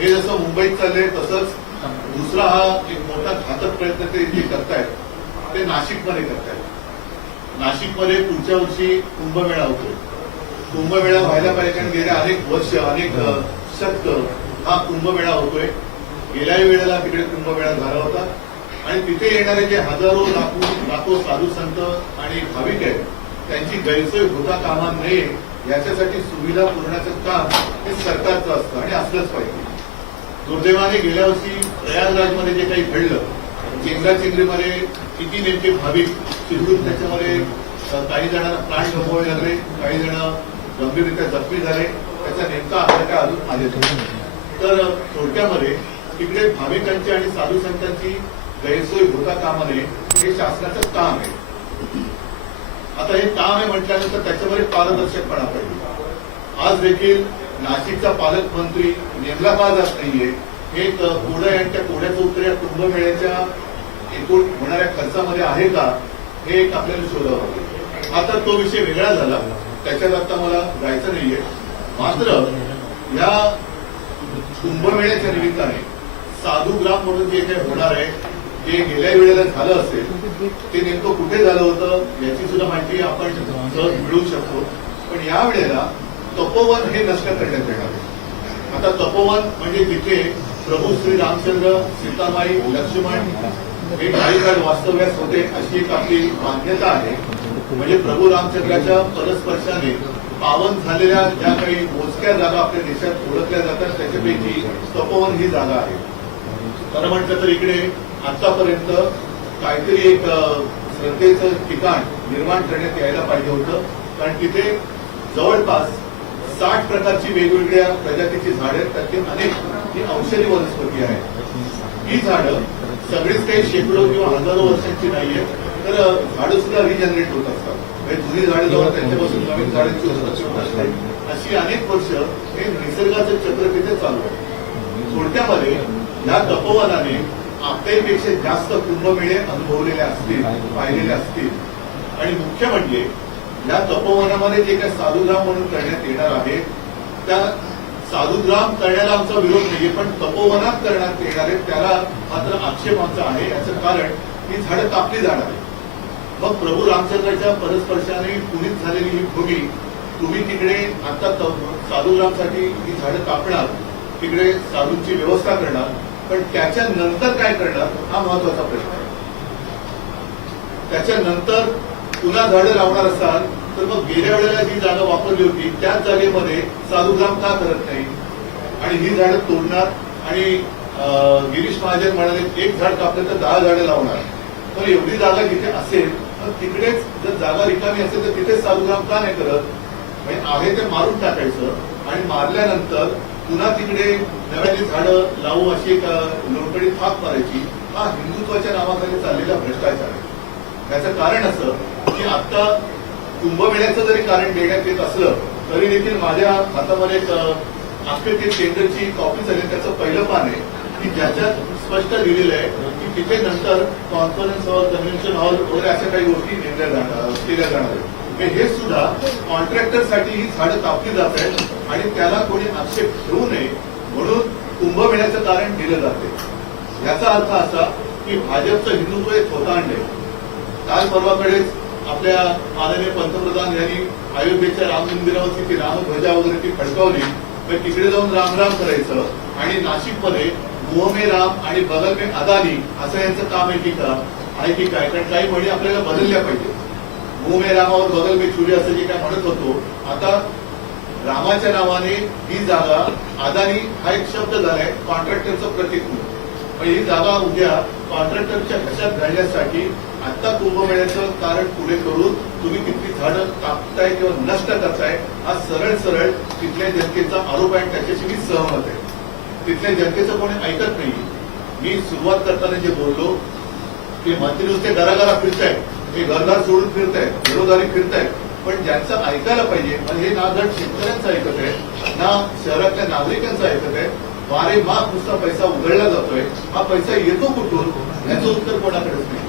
हे जसं मुंबईत चाललंय तसंच दुसरा हा एक मोठा घातक प्रयत्न ते जे करतायत ते नाशिकमध्ये करतायत। नाशिकमध्ये पुढच्या वर्षी कुंभमेळा होतोय। कुंभमेळा व्हायला पाहिजे कारण गेल्या अनेक वर्ष अनेक शतक हा कुंभमेळा होतोय। गेल्याही वेळेला तिकडे कुंभमेळा झाला होता आणि तिथे येणारे जे हजारो लाखो साधू संत आणि भाविक आहेत त्यांची गैरसोय होता कामा नये याच्यासाठी सुविधा पुरवण्याचं काम हे सरकारचं असतं आणि असलंच पाहिजे। दुर्दैवाने गेल्या वर्षी प्रयागराजमध्ये जे काही घडलं चेंगराचेंगरीमध्ये किती नेमके भाविक चिरडून त्याच्यामध्ये काही जणांना प्राण गमवावे लागले, काही जण गंभीररित्या जखमी झाले, त्याचा नेमका आधार काय अजून आले तर थोडक्यामध्ये तिकडे भाविकांची आणि साधू संतांची गैरसोय होता कामा नये हे शासनाचं काम आहे। आता हे काम आहे म्हटल्यानंतर त्याच्यामध्ये पारदर्शकपणा पाहिजे। आज देखील नाशिकचा पालकमंत्री नेमला का जात नाहीये हे कोडा यांच्या कोड्याचं उत्तर या कुंभमेळ्याच्या एकूण होणाऱ्या खर्चामध्ये आहे का हे एक आपल्याला शोधावं लागेल। आता तो विषय वेगळा झाला, त्याच्यात आता मला जायचं नाहीये। मात्र या कुंभमेळ्याच्या निमित्ताने साधुग्राम म्हणून जे काही होणार आहे जे गेल्या वेळेला झालं असेल ते नेमकं कुठे झालं होतं याची सुद्धा माहिती आपण सहज मिळवू शकतो। पण या वेळेला तपोवन हे नष्ट करण्यात येणार आहे। आता तपोवन म्हणजे जिथे प्रभू श्री रामचंद्र, सीतामाई, लक्ष्मण हे काही काळ वास्तव्यास होते अशी एक आपली मान्यता आहे। म्हणजे प्रभू रामचंद्राच्या परस्पर्शाने पावन झालेल्या ज्या काही मोजक्या जागा आपल्या देशात ओळखल्या जातात त्याच्यापैकी तपोवन ही जागा आहे। खरं म्हटलं तर इकडे आतापर्यंत काहीतरी एक श्रद्धेचं ठिकाण निर्माण करण्यात यायला पाहिजे होतं, कारण तिथे जवळपास 60 प्रकारची वेगवेगळ्या प्रजातीची झाडं आहेत, त्यातील अनेक ही औषधी वनस्पती आहेत। ही झाडं सगळीच काही शेकडो किंवा हजारो वर्षांची नाहीये, तर झाडं सुद्धा रिजनरेट होत असतात। म्हणजे जुनी झाडं जवळ त्यांच्यापासून नवीन झाडांची उत्पत्ती होत असते। अशी अनेक वर्ष हे निसर्गाचं चक्र तिथे चालू आहे। थोडक्यामध्ये या तपोवनाने आपल्यापेक्षा जास्त कुंभमेळे अनुभवलेले असतील, पाहिलेले असतील। आणि मुख्य म्हणजे या तपोवनामध्ये जे काही साधुग्राम म्हणून करण्यात येणार आहे त्या साधुग्राम करण्याला आमचा विरोध नाहीये, पण तपोवनात करण्यात येणार आहे त्याला मात्र आक्षेप आमचा आहे। याचं कारण ही झाडं कापली जाणार आहे। मग प्रभू रामचंद्राच्या परस्पर्शाने पुनीत झालेली ही भूमी तुम्ही तिकडे आता साधुग्रामसाठी ही झाडं कापणार, तिकडे साधूंची व्यवस्था करणार, पण त्याच्यानंतर काय करणार हा महत्वाचा प्रश्न आहे। त्याच्यानंतर पुन्हा झाडं लावणार असाल तर मग गेल्या वेळेला जी जागा वापरली होती त्याच जागेमध्ये साधुग्राम का करत नाही आणि ही झाडं तोडणार आणि गिरीश महाजन म्हणाले एक झाड कापलं तर 10 झाडं लावणार। तर एवढी जागा जिथे असेल तर तिकडेच जर जागा रिकामी असेल तर तिथेच साधुग्राम का नाही करत? म्हणजे आहे ते मारून टाकायचं आणि मारल्यानंतर पुन्हा तिकडे नव्याने झाडं लावू अशी एक लोटकडी थाप मारायची। हा हिंदुत्वाच्या नावाखाली चाललेला भ्रष्टाचार आहे। याचं कारण असं की आता कुंभमेळ्याचं जरी कारण देण्यात येत असलं तरी देखील माझ्या हातामध्ये एक अख्खे केंद्राची कॉपी झाली, त्याचं पहिलं पान आहे की ज्याच्यात स्पष्ट लिहिलेलं आहे की तिथे नंतर कॉन्फरन्स हॉल, कन्व्हेन्शन हॉल वगैरे अशा काही गोष्टी केल्या जाणार आहेत। हे सुद्धा कॉन्ट्रॅक्टरसाठी ही झाडं कापली जात आहेत आणि त्याला कोणी आक्षेप घेऊ नये म्हणून कुंभमेळ्याचं कारण दिलं जाते। याचा अर्थ असा की भाजपचं हिंदुत्व एक होतांड आहे। काल परवाकडेच आपल्या माननीय पंतप्रधान यांनी अयोध्येच्या राम मंदिरावरची ती रामध्वजा वगैरे ती फडकावली, तर तिकडे जाऊन रामराम करायचं आणि नाशिकमध्ये मुंह में राम आणि बगल में अदानी असं यांचं काम आहे की काय? कारण काही म्हणी आपल्याला बदलल्या पाहिजे। मुंह में राम और बगल में छुरी असं जे काय म्हणत होतो, आता रामाच्या नावाने ही जागा अदानी हा एक शब्द झालाय कॉन्ट्रॅक्टरचं प्रतीक म्हणून। ही जागा उद्या कॉन्ट्रॅक्टरच्या घशात घालण्यासाठी आता कुंभमेळ्याचं कारण पुढे करून तुम्ही किती झाडं कापताय किंवा नष्ट करताय हा सरळ तिथल्या जनतेचा आरोप आहे। त्याच्याशी मी सहमत आहे। तिथल्या जनतेचं कोणी ऐकत नाही। मी सुरुवात करताना जे बोललो की मंत्री नुसते घराघरा फिरतायत, हे घरदार सोडून फिरतायत, घरोदारी फिरतायत, पण ज्यांचं ऐकायला पाहिजे म्हणजे हे ना धड शेतकऱ्यांचं ऐकत आहे ना शहरातल्या नागरिकांचं ऐकत आहे। वारे माग नुसता पैसा उधळला जातोय, हा पैसा येतो कुठून याचं उत्तर कोणाकडेच नाही।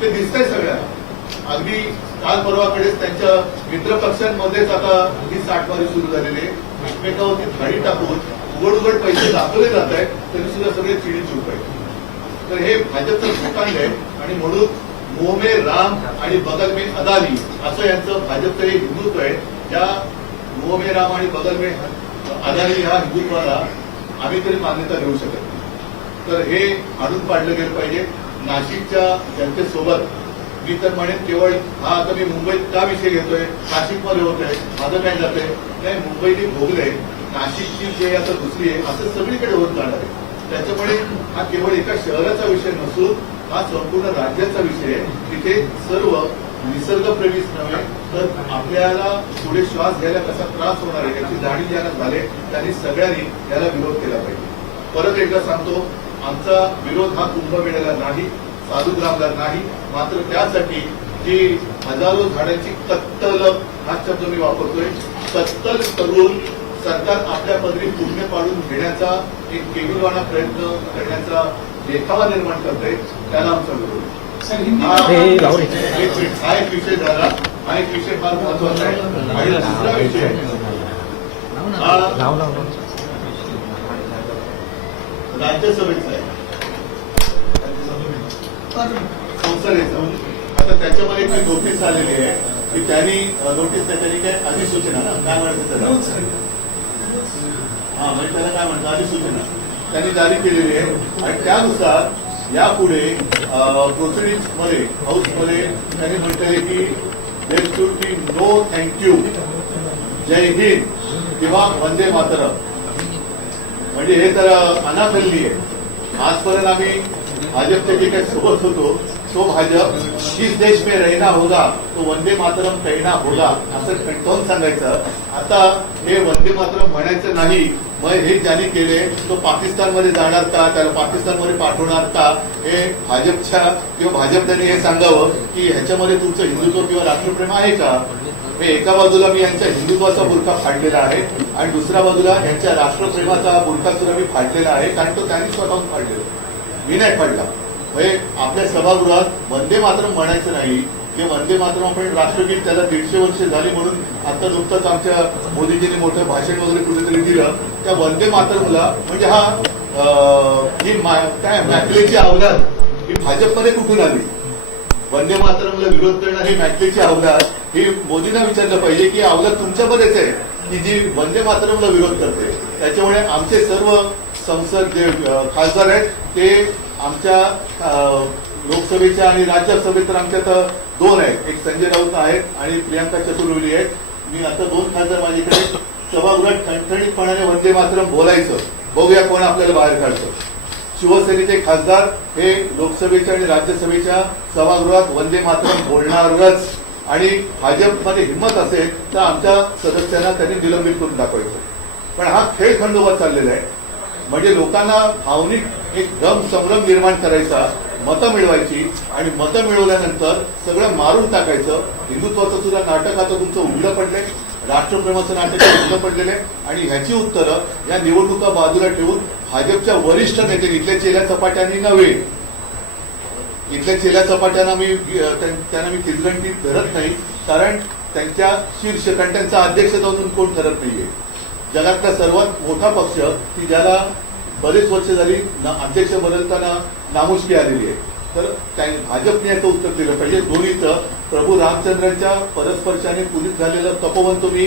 ते दिसतंय सगळ्यांना। अगदी काल परवाकडेच त्यांच्या मित्र पक्षांमध्येच आता ही साठमारी सुरू झालेली आहे। एकमेकावरती थाळी टाकून उघड उघड पैसे दाखवले जात आहेत तरी सुद्धा सगळे चिडीचूप आहेत. तर हे भाजपचं घोटांड आहे आणि म्हणून मुंह में राम आणि बगल में अदानी असं यांचं भाजपचं एक हिंदुत्व आहे. त्या मुंह में राम आणि बगल में अदानी ह्या हिंदुत्वाला आम्ही तरी मान्यता देऊ शकत नाही. तर हे आणून पाडलं गेलं पाहिजे. नाशिकच्या जनतेसोबत मी तर म्हणेन केवळ हा आता मी मुंबईत का विषय घेतोय, नाशिकमध्ये होत आहे माझं काय जातंय नाही, मुंबईने भोगलंय, नाशिकची जे आता दुसरी आहे असं सगळीकडे होत जाणार आहे. त्याच्यामुळे हा केवळ एका शहराचा विषय नसून हा संपूर्ण राज्याचा विषय आहे. तिथे सर्व निसर्गप्रेमीच नव्हे तर आपल्याला पुढे श्वास घ्यायला कसा त्रास होणार आहे याची जाणीव ज्यांना झाले त्यांनी सगळ्यांनी याला विरोध केला पाहिजे. परत एकदा सांगतो, आमचा विरोध हा कुंभमेळ्याला नाही, साधुग्रामला नाही, मात्र त्यासाठी जी हजारो झाडांची कत्तल हा शब्द मी वापरतोय, कत्तल करून सरकार आपल्या पदरी पुण्य पाडून घेण्याचा एक केविलवाणा प्रयत्न करण्याचा देखावा निर्माण करतोय, त्याला आमचा विरोध. हा एक विषय झाला. हा एक विषय फार महत्वाचा आहे. आणि दुसरा विषय हा राज्यसभेचा आहे, संसदेचा. आता त्याच्यामध्ये काही नोटीस आलेली आहे की त्यांनी नोटीस त्यांनी काय अधिसूचना काय म्हणायचं त्याला, म्हणजे त्याला काय म्हणतात अधिसूचना त्यांनी जारी केलेली आहे. आणि त्यानुसार यापुढे प्रोसिडिंग्स मध्ये हाऊसमध्ये त्यांनी म्हटलंय की there should be no thank you, जय हिंद किंवा वंदे मातरम. म्हणजे हे तर अनाकलनीय आहे. आजपर्यंत आम्ही भाजपचे जे काही सोबत होतो तो भाजप जिस देश में रहना होगा तो वंदे मातरम कहना होगा असं कंटाळून सांगायचं. आता हे वंदे मातरम म्हणायचं नाही, मग हे ज्यांनी केले तो पाकिस्तानमध्ये जाणार का, त्याला पाकिस्तानमध्ये पाठवणार का, हे भाजपच्या किंवा भाजपने हे सांगावं की ह्याच्यामध्ये तुमचं हिंदुत्व किंवा राष्ट्रप्रेम आहे का. हे एका बाजूला मी यांच्या हिंदुत्वाचा बुरखा फाडलेला आहे आणि दुसऱ्या बाजूला यांच्या राष्ट्रप्रेमाचा बुरखा सुद्धा मी फाडलेला आहे, कारण तो त्यांनी स्वतःहून फाडलेला, मी नाही फाडला. म्हणजे आपल्या सभागृहात वंदे मातरम म्हणायचं नाही की वंदे मातरम आपण राष्ट्रगीत त्याला 150 वर्ष झाली म्हणून आता नुकतंच आमच्या मोदीजींनी मोठं भाषण वगैरे कुठेतरी दिलं. त्या वंदे मातरमला म्हणजे हा ही काय मॅकलेची अवलाद ही भाजपमध्ये कुठून आली. वंदे मातरमला विरोध करणं ही मॅकलेची अवलाद ही मोदींना विचारलं पाहिजे की अवलाद तुमच्यामध्येच आहे की जी वंदे मातरमला विरोध करते. त्याच्यामुळे आमचे सर्व संसद जे खासदार आहेत ते आमच्या लोकसभेच्या आणि राज्यसभेत तर आमच्यात 2 आहेत, एक संजय राऊत आहेत आणि प्रियांका चतुर्वेदी आहेत. मी आता 2 खासदार माझ्याकडे सभागृहात ठणठणीतपणाने वंदे मातरम बोलायचं, बघूया कोण आपल्याला बाहेर काढतं. शिवसेनेचे खासदार हे लोकसभेच्या आणि राज्यसभेच्या सभागृहात वंदे मातरम बोलणारच आणि भाजपमध्ये हिंमत असेल तर आमच्या सदस्यांना त्यांनी निलंबित करून दाखवायचं. पण हा खेळ खंडोबा चाललेला आहे. म्हणजे लोकांना भावनिक एक भ्रम संभ्रम निर्माण करायचा, मतं मिळवायची आणि मतं मिळवल्यानंतर सगळं मारून टाकायचं. हिंदुत्वाचं सुद्धा नाटक आता तुमचं उघडं पडलंय, राष्ट्रप्रेमाचं नाटक उघडं पडलेलं आहे आणि ह्याची उत्तरं या निवडणुका बाजूला ठेवून भाजपच्या वरिष्ठ नेते इथल्या चेल्या चपाट्यांनी नव्हे, इथल्या चेल्या चपाट्यांना त्यांना मी तिरगंटी धरत नाही, कारण त्यांच्या शीर्षकंट्यांचा अध्यक्ष जाऊन कोण ठरत नाहीये. जगातला सर्वात मोठा पक्ष की ज्याला बरेच वर्ष झाली अध्यक्ष बदलताना नामुष्की आलेली आहे. तर भाजपने याचं उत्तर दिलं पाहिजे. दोन्हीचं प्रभू रामचंद्रांच्या परस्पर्शाने पूजित झालेलं तपोवन तुम्ही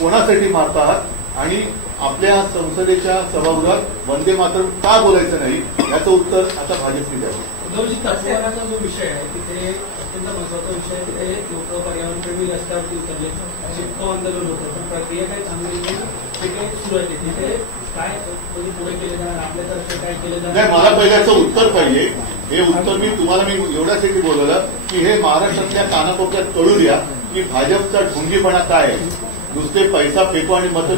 कोणासाठी मारत आहात आणि आपल्या संसदेच्या सभागृहात वंदे मातरम का बोलायचं नाही याचं उत्तर आता भाजपने द्यावं. तपोवनाचा जो विषय आहे तिथे अत्यंत महत्वाचा विषय आहे. तिथे लोक पर्यावरणप्रेमी रस्त्यावरती उतरले, चिपको आंदोलन होतं, पण प्रक्रिया काही चांगली नाही. ते काही सुरू आहे तिथे काय पुढे केले जाणार, आपल्यातर्फे काय केलं जाणार. नाही, मला पहिल्याचं उत्तर पाहिजे. हे उत्तर मी तुम्हाला एवढ्यासाठी बोलवलं की हे महाराष्ट्रातल्या कानाकोपऱ्यात कळू द्या की भाजपचा ढोंगीपणा काय आहे. नुसते पैसा फेको आणि मत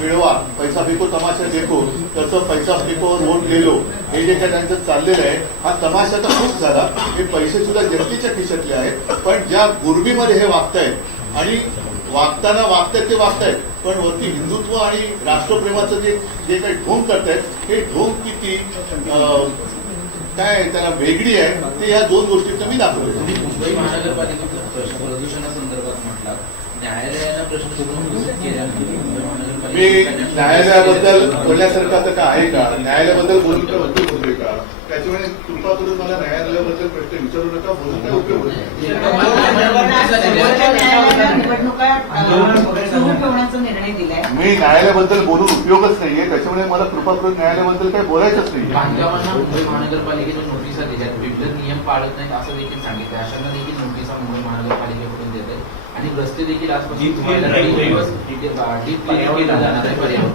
मिळवा, पैसा फेको तमाशा देखो, तसं पैसा फेकोवर वोट गेलो हे जे काय त्यांचं चाललेलं आहे हा तमाशा तर खूप झाला. हे पैसे सुद्धा जनतेच्या खिशातले आहेत, पण ज्या गुरबीमध्ये हे वागतायत आणि वागताना वागतायत ते वागतायत, पण वरती हिंदुत्व आणि राष्ट्रप्रेमाचं जे काही ढोंग करतायत हे ढोंग किती काय त्याला वेगळी आहे ते या 2 गोष्टींना मी दाखवलं. मुंबई महानगरपालिकेचा प्रदूषणासंदर्भात म्हटला न्यायालयाला प्रश्न केल्यानंतर मुंबई महानगरपालिका मी न्यायालयाबद्दल बोलण्यासारखं आता काय आहे का? न्यायालयाबद्दल बोलून काय उपयोग होतोय का? त्याच्यामुळे कृपा करून मला न्यायालयाबद्दल प्रश्न विचारू नका, बोलून काय उपयोग होत नाही. निवडणुका सुरू ठेवण्याचा निर्णय दिलाय. मी न्यायालयाबद्दल बोलून उपयोगच नाहीये, त्याच्यामुळे मला कृपा करून न्यायालयाबद्दल काही बोलायचंच नाही. बांधकामांना मुंबई महानगरपालिकेच्या नोटिसा दिल्यात, विविध नियम पाळत नाहीत असं देखील सांगितलं. अशांना देखील नोटिसा मुंबई महानगरपालिकेकडून देत आहे आणि रस्ते देखील आजपासून केला जाणार आहे पर्यावरण.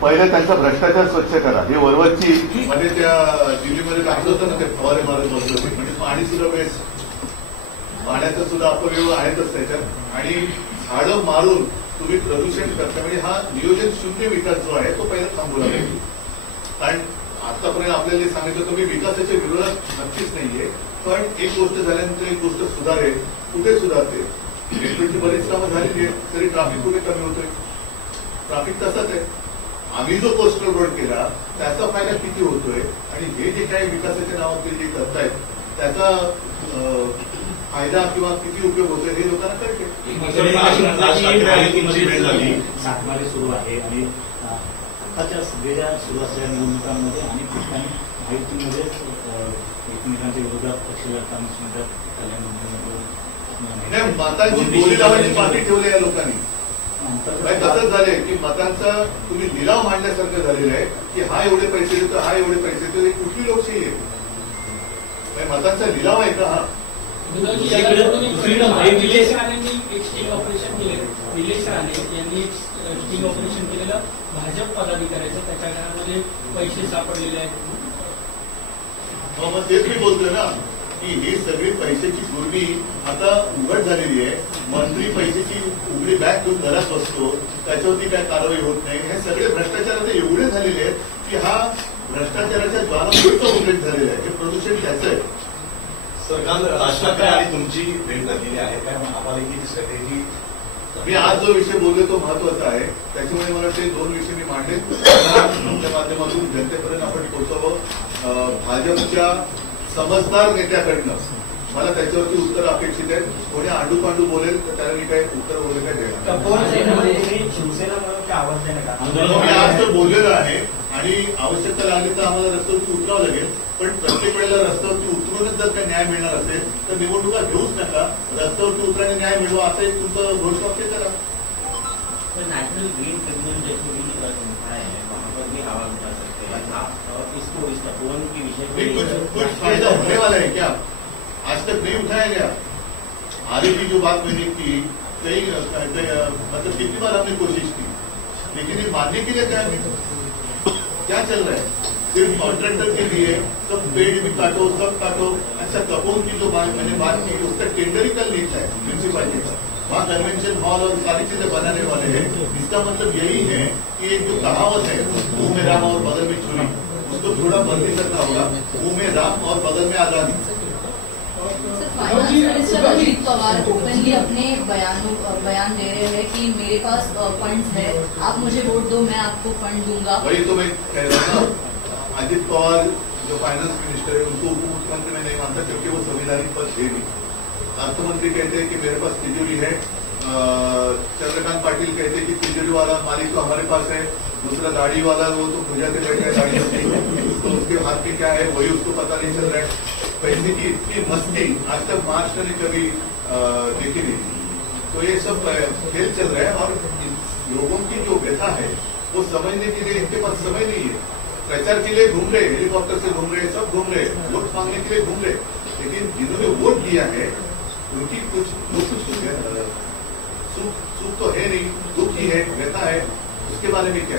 पहिले त्यांचा भ्रष्टाचार स्वच्छ करा. हे वरवरची मध्ये त्या दिल्लीमध्ये टाकलं होतं ना, ते फवारे मारत बसले होते. म्हणजे पाणी सुद्धा वेस्ट, पाण्याचा सुद्धा अपव्यय आहेतच त्याच्यात. आणि झाडं मारून तुम्ही प्रदूषण करता, म्हणजे हा नियोजन शून्य विकास जो आहे तो पहिला थांबवला पाहिजे. कारण आतापर्यंत आपल्याला जे सांगितलं तुम्ही विकासाच्या विरोधात नक्कीच नाहीये, पण एक गोष्ट झाल्यानंतर एक गोष्ट सुधारेल. कुठे सुधारते? मेट्रोची बरीच कामं झालेली आहे, तरी ट्रॅफिक कुठे कमी होतोय? ट्रॅफिक तसाच आहे. आम्ही जो कोस्टल रोड केला त्याचा फायदा किती होतोय आणि हे जे काही विकासाच्या नावात जे करतायत त्याचा फायदा किंवा किती उपयोग होतोय हे लोकांना कळते. सातबारे सुरू आहे आणि आताच्या सगळ्या सुरू असलेल्या निवडणुकांमध्ये अनेक ठिकाणी माहितीमध्ये एकमेकांच्या विरोधात पक्ष लढताना सुद्धा नाही, मतांची बोली लावायची पाठी ठेवली या लोकांनी. तसंच झालंय की मतांचा तुम्ही लिलाव मांडण्यासारखं झालेलं आहे की हा एवढे पैसे देतो, हा एवढे पैसे देतो. ही कुठली लोकशाही आहे? मतांचा लिलाव आहे का हा? निलेश राणेंनी एक स्टिंग ऑपरेशन केलं. निलेश राणे यांनी एक स्टिंग ऑपरेशन केलेलं भाजप पदाधिकाऱ्याचं, त्याच्या घरामध्ये पैसे सापडलेले आहेत. मग तेच मी बोलतोय ना की ही सगळी पैशाची गुरमी आता उघड झालेली आहे. मंत्री पैशाची उघडी बॅग घेऊन घरात बसतो, त्याच्यावरती काय कारवाई होत नाही. हे सगळे भ्रष्टाचार आता एवढे झालेले आहेत की हा भ्रष्टाचाराच्या ज्वालामुखीचा उल्लेख झालेला आहे. हे प्रदूषण त्याचं आहे. सर, काल राज ठाकरे आणि तुमची भेट झालेली आहे, काय महापालिकेची स्ट्रॅटेजी? मी आज जो विषय बोललो तो महत्वाचा आहे, त्याच्यामुळे मला ते दोन विषय मी मांडले. तुमच्या माध्यमातून जनतेपर्यंत आपण पोहोचावं. भाजपच्या समजदार नेत्याकडनं मला त्याच्यावरती उत्तर अपेक्षित आहे. कोणी आंडूपांडू बोलेल तर त्याला मी काही उत्तर बोलले काय देणार. शिवसेना म्हणून आवाज देणार मी आज तर बोललेलो आहे आणि आवश्यकता लागली तर आम्हाला रस्त्यावरती उतरावं लागेल. पण प्रत्येक वेळेला रस्त्यावरती उतरूनच जर काही न्याय मिळणार असेल तर निवडणुका घेऊच नका. रस्त्यावरती उतराने न्याय मिळवा असं एक तुमचं घोषवाक्य करा. नेशनल ग्रीन ट्रिब्यूनल जैसी भी जो संस्था है वहाँ पर भी आवाज उठा सकते हैं. आप इसको इस तपोवन के विषय कुछ फायदा होने वाला है क्या? आज तक नहीं उठाया गया. आगे की जो बात मैंने की कई मतलब कितनी बार हमने कोशिश की, लेकिन ये मानने के लिए क्या चल रहा है? सिर्फ कॉन्ट्रैक्टर के लिए सब पेड़ भी काटो, सब काटो. अच्छा, तपोवन की जो मैंने बात की उसका टेंडर ही कल नीचा है म्यूनसिपालिटी का. वहाँ कन्वेंशन हॉल और सारी चीजें बनाने वाले हैं. इसका मतलब यही है कि एक जो कहावत है मुंह में राम और बगल में छुरी, उसको थोड़ा बंदी करना होगा. मुंह में राम और बगल में आजादी. Finance minister Ajit Pawar openly अपने बयान दे रहे हैं कि मेरे पास फंड्स है, आप मुझे वोट दो, मैं आपको फंड दूंगा. वही तो मैं कह रहा था. अजित पवार जो फाइनेंस मिनिस्टर है उनको उप मुख्यमंत्री में नहीं मानता क्योंकि वो संविधानिक पद है नहीं. अर्थमंत्री कहते हैं कि मेरे पास तिजोरी है. चंद्रकांत पाटिल कहते हैं कि तिजोरी वाला मालिक तो हमारे पास है. दूसरा दाढ़ी वाला वो तो पूजा के बैठे दाढ़ी होती तो उसके हाथ में क्या है वही उसको पता नहीं चल रहा है. पैसे की इतनी मस्ती आज तक महाराष्ट्र ने कभी देखी नहीं. तो ये सब खेल चल रहा है और लोगों की जो व्यथा है वो समझने के लिए इनके पास समय नहीं है. प्रचार के लिए घूम रहे, हेलीकॉप्टर से घूम रहे, सब घूम रहे, वोट मांगने के लिए घूम रहे. लेकिन जिन्होंने वोट दिया है उनकी कुछ सुख तो है नहीं, दुख ही है, व्यथा है. उसके बारे में क्या है?